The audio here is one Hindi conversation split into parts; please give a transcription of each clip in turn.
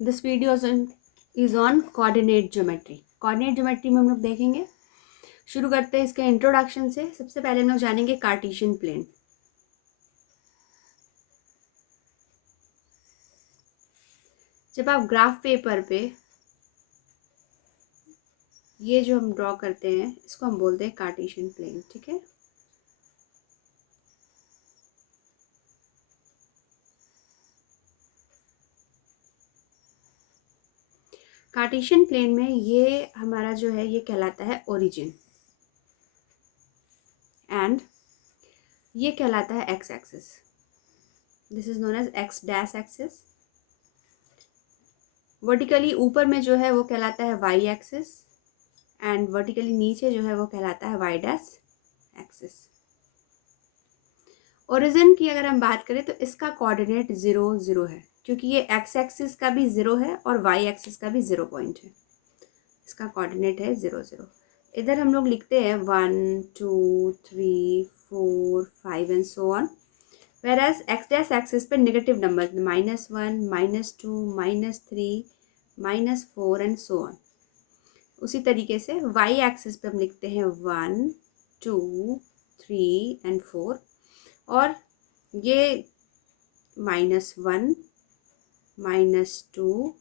This video is on coordinate geometry. Coordinate geometry में हम लोग देखेंगे, शुरू करते हैं इसके इंट्रोडक्शन से। सबसे पहले हम लोग जानेंगे कार्टेशियन प्लेन। जब आप ग्राफ पेपर पे ये जो हम ड्रॉ करते हैं इसको हम बोलते हैं कार्टेशियन प्लेन, ठीक है। कार्टेशियन प्लेन में ये हमारा जो है ये कहलाता है ओरिजिन, एंड ये कहलाता है x axis. This is known as x dash axis. Vertically ऊपर में जो है वो कहलाता है वाई एक्सिस, एंड वर्टिकली नीचे जो है वो कहलाता है वाई डैश एक्सिस। ओरिजिन की अगर हम बात करें तो इसका कोऑर्डिनेट 0 0 है, क्योंकि ये एक्स एक्सिस का भी 0 है और वाई एक्सिस का भी 0 पॉइंट है। इसका कोऑर्डिनेट है 0 0। इधर हम लोग लिखते हैं 1 2 3 4 5 and so on. Whereas X dash axis पे negative number -1 -2 -3 -4 and so on. उसी तरीके से वाई एक्सिस पे हम लिखते हैं 1 2 3 एंड 4, और ये -1 -2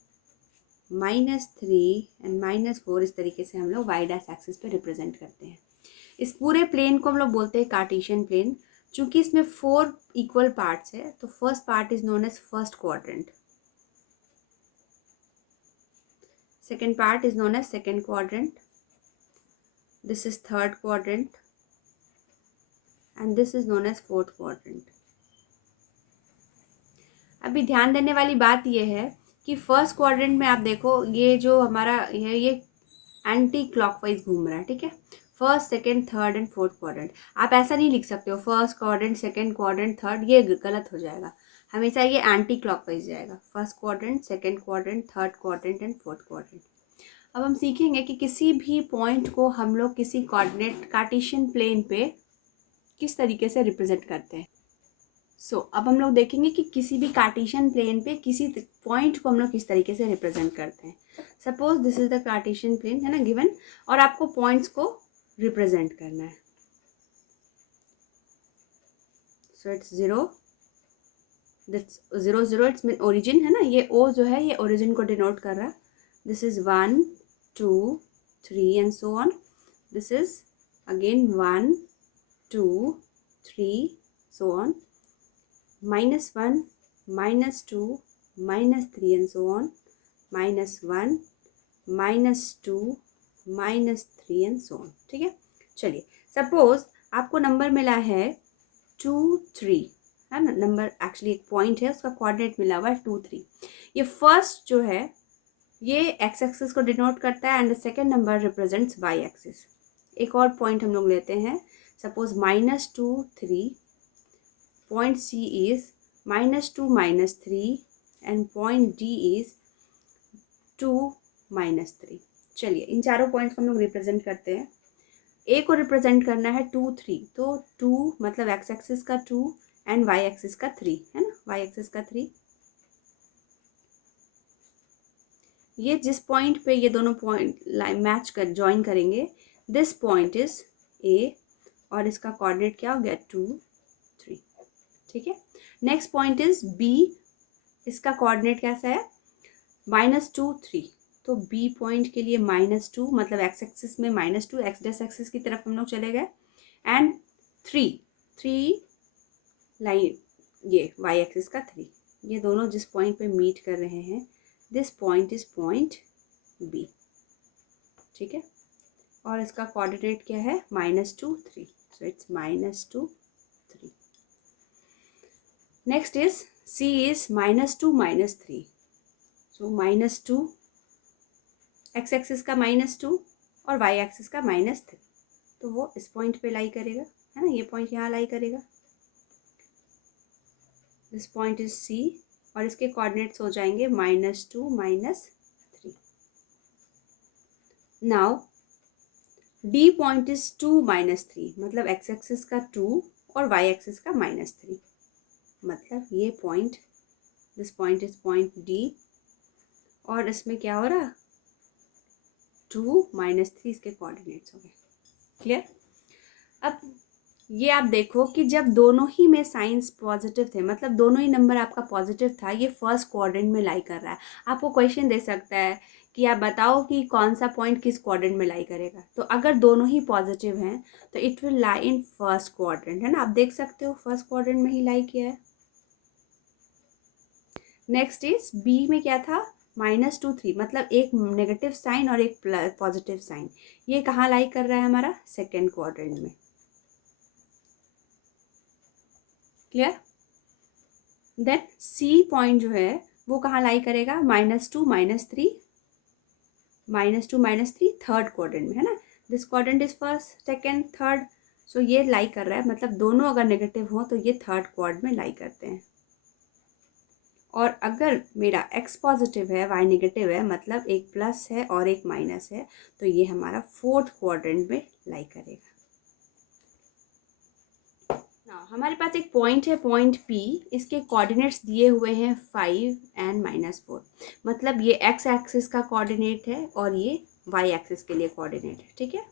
-3 एंड -4, इस तरीके से हम लोग वाई डैश एक्सिस पे रिप्रेजेंट करते हैं। इस पूरे प्लेन को हम लोग बोलते हैं कार्टेशियन प्लेन। चूंकि इसमें 4 इक्वल पार्ट्स है तो first part is known as first quadrant, second part is known as second quadrant, this is third quadrant, and this is known as fourth quadrant. अभी ध्यान देने वाली बात यह है कि फर्स्ट क्वाड्रेंट में आप देखो ये जो हमारा है ये एंटी क्लॉकवाइज घूम रहा है, ठीक है। First second third and fourth quadrant आप ऐसा नहीं लिख सकते हो, first quadrant second quadrant third, ये गलत हो जाएगा। हमेशा ये एंटी क्लॉकवाइज जाएगा, first quadrant second quadrant third quadrant and fourth quadrant. अब हम सीखेंगे कि किसी भी पॉइंट को हम लोग किसी कोऑर्डिनेट कार्टेशियन प्लेन पे किस तरीके से रिप्रेजेंट करते हैं। अब हम लोग देखेंगे कि किसी भी कार्टेशियन प्लेन पे किसी पॉइंट को हम लोग किस तरीके से रिप्रेजेंट करते हैं। Suppose this is the Cartesian plane, है ना, गिवन, और आपको पॉइंट्स को रिप्रेजेंट करना है। So it's 0 0 0, it's mean origin, है ना। ये ओ जो है ये ओरिजिन को डिनोट कर रहा है। This is 1 2 3 and so on. This is again 1 2 3 so on, -1 -2 -3 and so on, -1 -2 -3 and so on, ठीक है। चलिए, सपोज आपको नंबर मिला है 2 3, है ना। नंबर एक्चुअली एक पॉइंट है, उसका कोऑर्डिनेट मिला हुआ है 2 3। ये फर्स्ट जो है ये एक्स एक्सिस को डिनोट करता है, and the second number represents y axis. एक और पॉइंट हम लोग लेते हैं, suppose -2 3, point C is -2 -3 and point D is 2 -3। चलिए, इन चारों पॉइंट्स को हम लोग रिप्रेजेंट करते हैं। ए को रिप्रेजेंट करना है 2 3, तो 2 मतलब एक्स एक्सिस का 2 एंड वाई एक्सिस का 3, है ना, वाई एक्सिस का 3। ये जिस पॉइंट पे ये दोनों पॉइंट मैच कर ज्वाइन करेंगे, दिस पॉइंट इज ए, और इसका कोऑर्डिनेट क्या हो गया 2 3, ठीक है। नेक्स्ट पॉइंट इज बी, इसका कोऑर्डिनेट कैसा है -2 3, तो बी पॉइंट के लिए -2 मतलब एक्स एक्सिस में -2, एक्स डैश एक्सिस की तरफ हम लोग चले गए, एंड 3 लाइन ये वाई एक्सिस का 3। ये दोनों जिस पॉइंट पे मीट कर रहे हैं, this point is point B, ठीक है। और इसका कोऑर्डिनेट क्या है -2 3, so it's -2 3। Next is C is -2 -3, so -2 x axis का -2 और वाई एक्सिस का -3, तो वो इस पॉइंट पे लाई करेगा, है ना। ये पॉइंट यहाँ लाई करेगा, दिस पॉइंट इज C, और इसके कोऑर्डिनेट्स हो जाएंगे -2 -3। नाउ D पॉइंट इज 2 -3, मतलब एक्स एक्सिस का 2 और वाई एक्सिस का -3। मतलब ये point, this point is point D, और इसमें क्या हो रहा, 2 - 3 इसके कोऑर्डिनेट्स हो गए। क्लियर? अब ये आप देखो कि जब दोनों ही में साइंस पॉजिटिव थे, मतलब दोनों ही नंबर आपका पॉजिटिव था, ये फर्स्ट क्वाड्रेंट में लाई कर रहा है। आपको क्वेश्चन दे सकता है कि आप बताओ कि कौन सा पॉइंट किस क्वाड्रेंट में लाई करेगा। तो अगर दोनों ही पॉजिटिव हैं तो it will lie in first quadrant, है ना। आप देख सकते हो फर्स्ट क्वाड्रेंट में ही लाई किया है। नेक्स्ट इज बी में क्या था, -2 3, मतलब एक नेगेटिव साइन और एक पॉजिटिव साइन। ये कहाँ लाई कर रहा है, हमारा सेकेंड क्वाड्रेंट में। क्लियर? देन सी पॉइंट जो है वो कहाँ लाई करेगा, -2 -3, -2 -3 थर्ड क्वाड्रेंट में, है ना। This quadrant is first, second, third. So ये लाई कर रहा है, मतलब दोनों अगर नेगेटिव हो तो ये थर्ड क्वाड में लाई करते हैं। और अगर मेरा x पॉजिटिव है, y नेगेटिव है, मतलब एक प्लस है और एक माइनस है, तो ये हमारा फोर्थ क्वाड्रेंट में लाई करेगा। ना हमारे पास एक पॉइंट है, पॉइंट P, इसके कोऑर्डिनेट्स दिए हुए हैं 5 और -4, मतलब ये x एक्सिस का कोऑर्डिनेट है और ये y एक्सिस के लिए कोऑर्डिनेट है। ठीक है,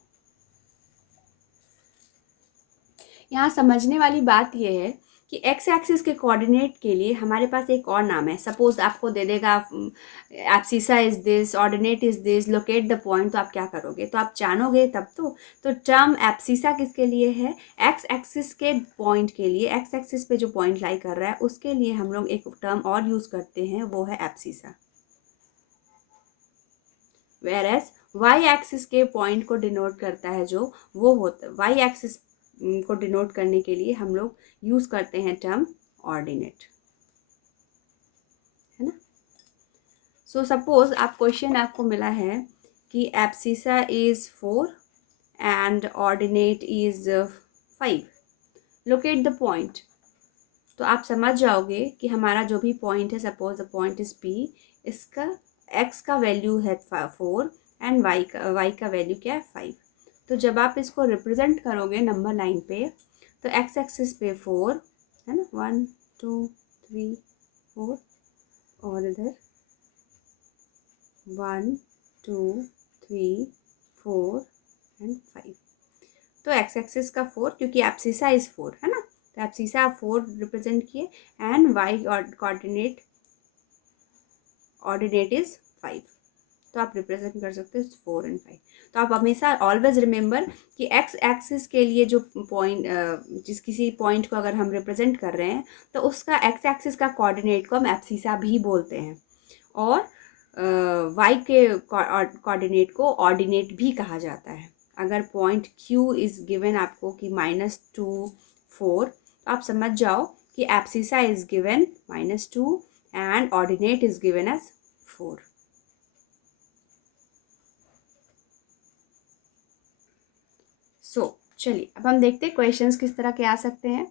यहाँ समझने वाली बात यह है कि एक्स एक्सिस के कोऑर्डिनेट के लिए हमारे पास एक और नाम है। सपोज आपको दे देगा abscissa is this, ordinate is this, locate the point, तो आप क्या करोगे, तो आप जानोगे तब तो टर्म एब्सिसा किसके लिए है, एक्स एक्सिस के पॉइंट के लिए, एक्स एक्सिस पे जो पॉइंट लाई कर रहा है उसके लिए हम लोग एक टर्म और यूज करते हैं, वो है abscissa. Whereas y axis के पॉइंट को डिनोट करता है जो, वो होता है वाई एक्सिस को डिनोट करने के लिए हम लोग यूज करते हैं टर्म ऑर्डिनेट, है ना। सो सपोज आप क्वेश्चन आपको मिला है कि abscissa is 4 and ordinate is 5, locate the point. तो आप समझ जाओगे कि हमारा जो भी पॉइंट है, suppose the point is P, इसका x का वैल्यू है 4 एंड y का वैल्यू क्या है 5। तो जब आप इसको रिप्रेजेंट करोगे नंबर लाइन पे, तो x एक्सिस पे 4 है ना, 1 2 3 4, और इधर 1 2 3 4 एंड 5। तो x एक्सिस का 4, क्योंकि एब्सिसा इज 4, है ना, तो एब्सिसा 4 रिप्रेजेंट किए and y coordinate ordinate is 5, तो आप रिप्रेजेंट कर सकते हो 4 और 5। तो आप हमेशा ऑलवेज रिमेंबर कि एक्स एक्सिस के लिए जो पॉइंट, जिस किसी पॉइंट को अगर हम रिप्रेजेंट कर रहे हैं तो उसका एक्स एक्सिस का कोऑर्डिनेट को हम एब्सिसा भी बोलते हैं, और वाई के कोऑर्डिनेट को ऑर्डिनेट भी कहा जाता है। अगर पॉइंट Q इज गिवन आपको कि -2 4, तो आप समझ जाओ कि abscissa is given -2 and ordinate is given as 4। चलिए अब हम देखते हैं क्वेश्चंस किस तरह के आ सकते हैं।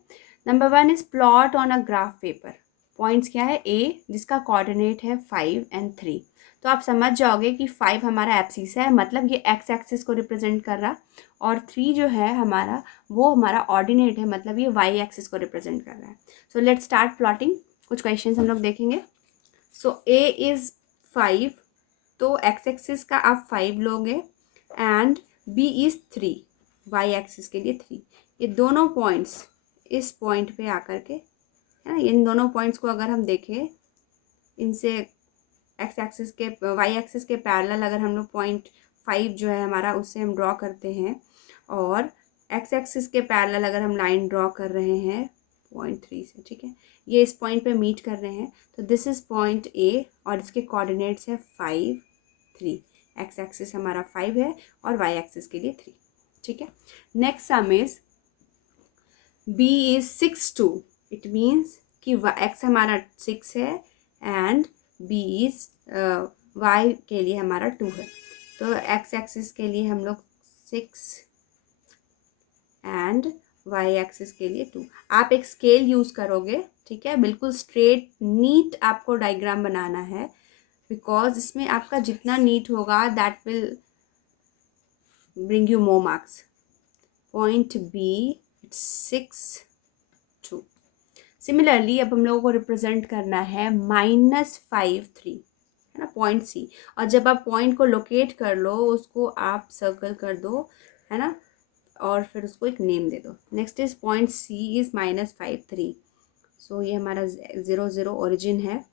Number 1 is plot on a graph paper. Points क्या है, A जिसका कोऑर्डिनेट है 5 और 3। तो आप समझ जाओगे कि 5 हमारा एब्सिसा है, मतलब ये एक्स एक्सिस को रिप्रेजेंट कर रहा, और 3 जो है हमारा, वो हमारा ऑर्डिनेट है, मतलब ये वाई एक्सिस को रिप्रेजेंट कर रहा है। So let's start plotting. कुछ क्वेश्चंस हम लोग देखेंगे। सो A इज 5, तो एक्स एक्सिस का आप 5 लोगे and B is 3, y axis के लिए 3। ये दोनों पॉइंट्स इस पॉइंट पे आकर के, है ना, इन दोनों पॉइंट्स को अगर हम देखें, इनसे एक्स एक्सिस के, वाई एक्सिस के पैरेलल अगर हम लोग पॉइंट 5 जो है हमारा, उससे हम ड्रॉ करते हैं, और एक्स एक्सिस के पैरेलल अगर हम लाइन ड्रॉ कर रहे हैं पॉइंट 3 से, ठीक है, ये इस पॉइंट पे मीट कर रहे हैं, तो दिस इज पॉइंट A और इसके कोऑर्डिनेट्स है 5 3। एक्स एक्सिस हमारा 5 है और वाई एक्सिस के लिए 3, ठीक है। Next sum is B is 6 2, it means कि x हमारा 6 है एंड B इज y के लिए हमारा 2 है। तो x एक्सिस के लिए हम लोग 6 एंड y एक्सिस के लिए 2। आप एक स्केल यूज़ करोगे, ठीक है, बिल्कुल स्ट्रेट नीट आपको डायग्राम बनाना है, बिकॉज इसमें आपका जितना नीट होगा that will bring you more marks. Point B 6 2। Similarly अब हम लोगों को रिप्रेजेंट करना है -5 3, है ना, पॉइंट सी। और जब आप पॉइंट को लोकेट कर लो उसको आप सर्कल कर दो, है ना, और फिर उसको एक नेम दे दो। Next is point C is -5 3। So ये हमारा 0 0 ओरिजिन है।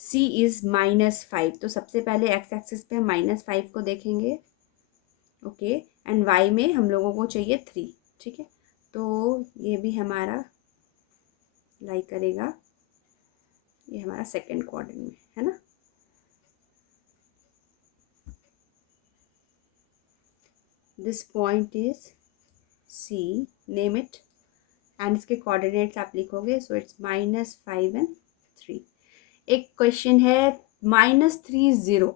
सी इज -5, तो सबसे पहले एक्स एक्सिस पे हम -5 को देखेंगे, ओके। एंड वाई में हम लोगों को चाहिए 3, ठीक है। तो ये भी हमारा लाइक करेगा, ये हमारा सेकेंड क्वाड्रेंट में है ना। This point is C, name it, and इसके कोऑर्डिनेट्स आप लिखोगे। So it's -5 and 3। एक क्वेश्चन है -3 0,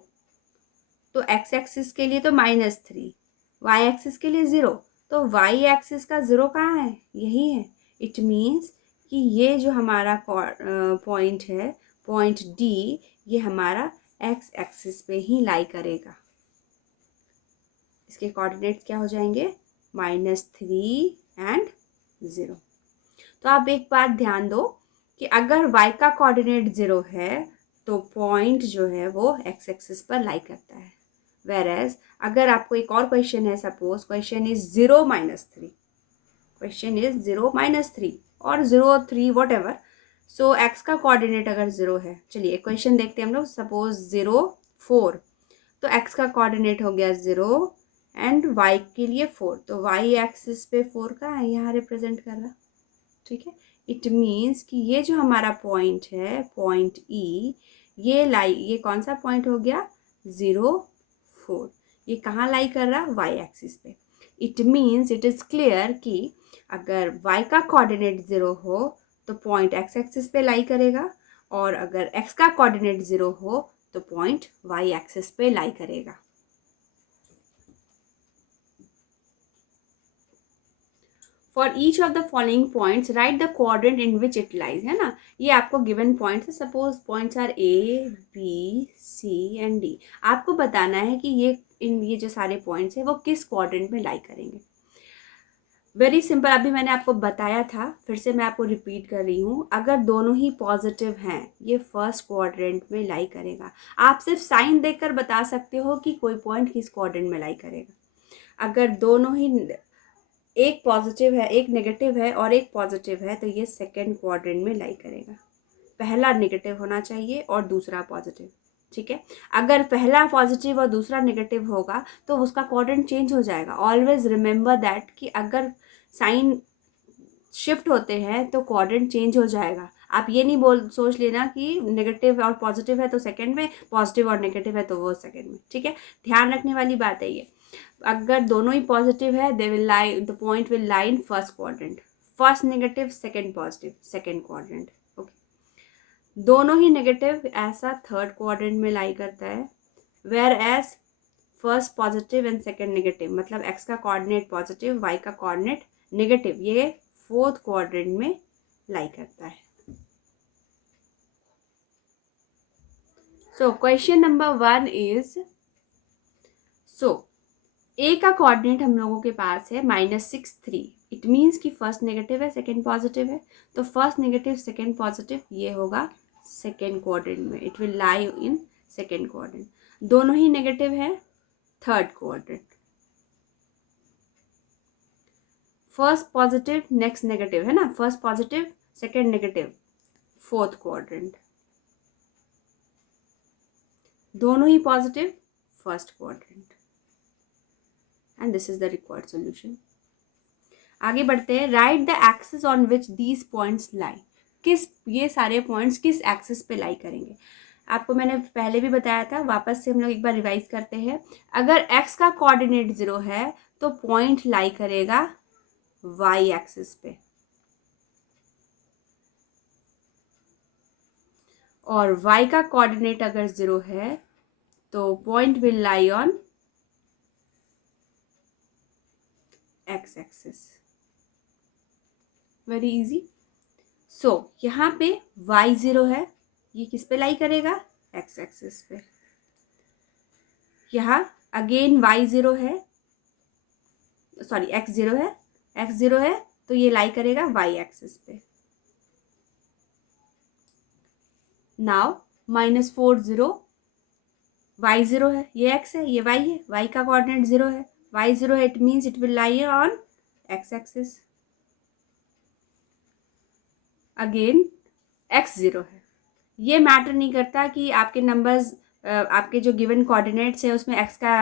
तो एक्स एक्सिस के लिए तो -3, वाई एक्सिस के लिए 0, तो वाई एक्सिस का 0 कहाँ है, यही है। इट मीन्स कि ये जो हमारा पॉइंट है, पॉइंट डी, ये हमारा एक्स एक्सिस पे ही लाई करेगा। इसके कोऑर्डिनेट्स क्या हो जाएंगे, -3 and 0। तो आप एक बात ध्यान दो कि अगर y का कोऑर्डिनेट 0 है तो पॉइंट जो है वो एक्स एक्सिस पर लाई करता है। वेर एज अगर आपको एक और क्वेश्चन है, suppose question is 0 -3, question is 0 -3 और 0 3 वॉट एवर, सो एक्स का कोऑर्डिनेट अगर 0 है, चलिए क्वेश्चन देखते हैं हम लोग। सपोज 0 4, तो एक्स का कोऑर्डिनेट हो गया 0 एंड वाई के लिए 4, तो वाई एक्सिस पे 4 का है, यहाँ रिप्रेजेंट कर रहा, ठीक है। इट मीन्स कि ये जो हमारा पॉइंट है, पॉइंट ई, ये कौन सा पॉइंट हो गया, 0 4, ये कहाँ लाई कर रहा, वाई एक्सिस पे। It means it is clear कि अगर y का कोऑर्डिनेट 0 हो तो पॉइंट x एक्सिस पे लाई करेगा, और अगर x का कोऑर्डिनेट 0 हो तो पॉइंट y एक्सिस पे लाई करेगा। For each of the following points write the quadrant in which it lies, है ना। ये आपको गिवन पॉइंट्स है, suppose points are A B C and D. आपको बताना है कि ये जो सारे पॉइंट्स हैं वो किस क्वाड्रेंट में लाई करेंगे। वेरी सिंपल, अभी मैंने आपको बताया था, फिर से मैं आपको रिपीट कर रही हूँ। अगर दोनों ही पॉजिटिव हैं ये फर्स्ट क्वाड्रेंट में लाई करेगा। आप सिर्फ साइन देखकर बता सकते हो कि कोई पॉइंट किस क्वाड्रेंट में लाई करेगा। अगर दोनों ही, एक पॉजिटिव है, एक नेगेटिव है और एक पॉजिटिव है, तो ये सेकेंड क्वाड्रेंट में लाई करेगा। पहला नेगेटिव होना चाहिए और दूसरा पॉजिटिव, ठीक है। अगर पहला पॉजिटिव और दूसरा नेगेटिव होगा तो उसका क्वाड्रेंट चेंज हो जाएगा। ऑलवेज रिमेंबर दैट कि अगर साइन शिफ्ट होते हैं तो क्वाड्रेंट चेंज हो जाएगा। आप ये नहीं सोच लेना कि नेगेटिव और पॉजिटिव है तो सेकंड में, पॉजिटिव और नेगेटिव है तो वो सेकंड में, ठीक है। ध्यान रखने वाली बात है ये। अगर दोनों ही पॉजिटिव है, they will lie, the point will lie in first quadrant. First negative, second positive, second quadrant, okay. दोनों ही नेगेटिव, ऐसा थर्ड क्वाड्रेंट में लाई करता है। Whereas first positive and second negative, मतलब एक्स का कोऑर्डिनेट पॉजिटिव, वाई का कोऑर्डिनेट नेगेटिव, ये फोर्थ क्वाड्रेंट में लाई करता है। So question number 1 is, so A का कोऑर्डिनेट हम लोगों के पास है -6 3। इट मीन्स कि फर्स्ट नेगेटिव है, सेकंड पॉजिटिव है, तो फर्स्ट नेगेटिव सेकंड पॉजिटिव ये होगा सेकंड क्वाड्रेंट में। It will lie in second quadrant. दोनों ही नेगेटिव है, third quadrant. First positive next negative, है ना, first positive second negative, fourth quadrant. दोनों ही positive, first quadrant. And this is the required solution. आगे बढ़ते हैं। Write the axis on which these points lie. ये सारे पॉइंट्स किस एक्सिस पे लाई करेंगे। आपको मैंने पहले भी बताया था, वापस से हम लोग एक बार रिवाइज करते हैं। अगर x का कोऑर्डिनेट 0 है तो पॉइंट लाई करेगा y एक्सिस पे, और y का कोऑर्डिनेट अगर 0 है तो point will lie on x axis. Very easy. So यहाँ पे y 0 है, ये किस पे लाई करेगा, x एक्सिस पे। यहाँ अगेन y 0 है, सॉरी x 0 है, x 0 है, तो ये लाई करेगा y एक्सिस पे। नाउ -4 0, y 0 है, ये x है, ये y है, y का कोऑर्डिनेट 0 है, y 0 है, it means it will lie on x axis. Again x 0 है, ये मैटर नहीं करता कि आपके नंबर्स आपके जो गिवन कोऑर्डिनेट्स है उसमें x का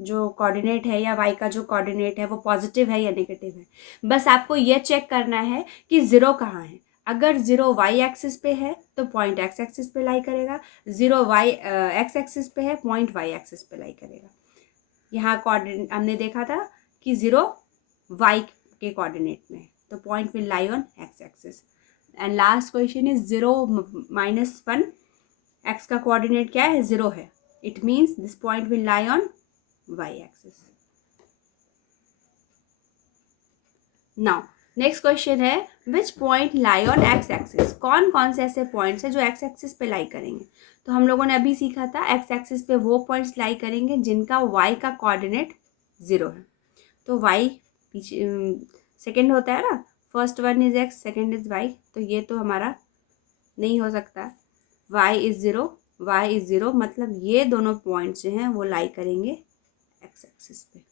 जो कोऑर्डिनेट है या y का जो कोऑर्डिनेट है वो पॉजिटिव है या नेगेटिव है। बस आपको ये चेक करना है कि 0 कहाँ है। अगर 0 y एक्सिस पे है तो पॉइंट x एक्सिस पे लाई करेगा, 0 x एक्सिस पे है पॉइंट y एक्सिस पे लाई करेगा। यहाँ कोऑर्डिनेट हमने देखा था कि 0 y के कोऑर्डिनेट में, तो point will lie on x axis. And last question is 0 -1, x का कोऑर्डिनेट क्या है, 0 है, it means this point will lie on y axis. Now next question है which point lie on x axis. कौन कौन से ऐसे पॉइंट्स हैं जो x एक्सिस पे लाई करेंगे। तो हम लोगों ने अभी सीखा था x एक्सिस पे वो पॉइंट्स लाई करेंगे जिनका y का कोऑर्डिनेट 0 है। तो y पीछे सेकेंड होता है ना, first one is x, second is y, तो ये तो हमारा नहीं हो सकता। y इज 0, y इज 0, मतलब ये दोनों पॉइंट्स जो हैं वो लाई करेंगे x एक्सिस पे।